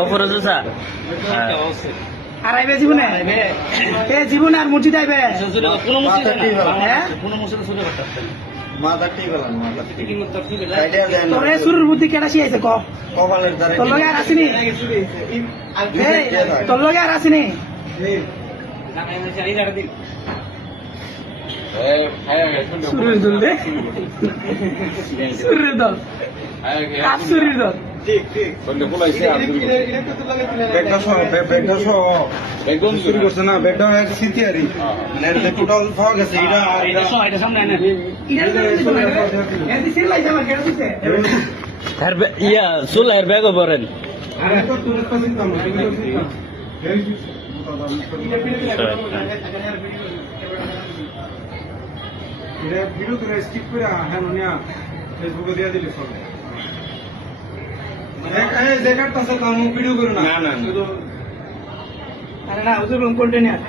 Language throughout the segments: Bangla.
উপরে জুসা আর আইবে জীবনে এ জীবনে আর মসজিদ আইবে কোন মসজিদ হ্যাঁ কোন মসজিদ শুরু করতে মাথা ঠিক হলাম মাথা ঠিক তোরে শুরুর বুদ্ধি কেডা শিয়াইছে ক কপালের দ্বারা তোর লগে আর আসিনি তোর লগে আর আসিনি শুরুর দল দে শুরুর দল কাপ শুরুর দল ঠিক ঠিক ব্যাগটা সহ ব্যাগটা সহ একদম শুরু করছে না ব্যাগটা স্মৃতি আরই মানে এটা টোটাল পাওয়া গেছে এটা এটা সামনে না ইয়া সুলাইয়ের ব্যাগও পড়েন ভিডিও করে স্কিপ করে হ্যাঁ নিয়া ফেসবুকে দিয়ে দিলে সব জ্যাকেট আছে তো আমি ভিডিও করব না না শুধু আরে না হুজুর কোন কন্টেনার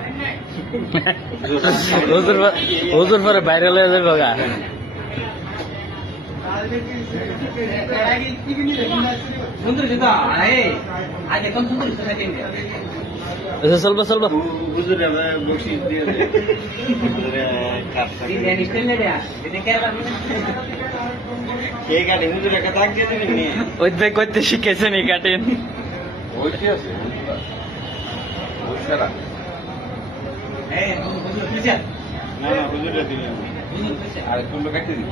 হুজুর পরে ভাইরাল হয়ে যাবে গা চলবো চলবো হুজুরে বকশিশ দিয়ে দে কে গাড়ি হুজুরে একটা দাগ দিয়ে দিবি নি ওই দেখ করতে শিখেছেন এই কাটেন ওইটি আছে বুঝছরা না না হুজুরে দিবি আর কোন কাটতে দিব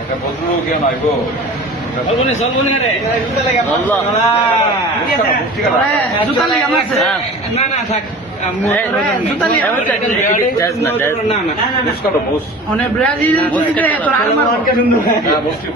একটা ভদ্রলোক কেন আইবো চলবো না রে জুতা লাগে আমার না না থাক জুতা লাগে না না বুঝ করো বুঝ অনেক ব্রাজিল তোর আর বসছি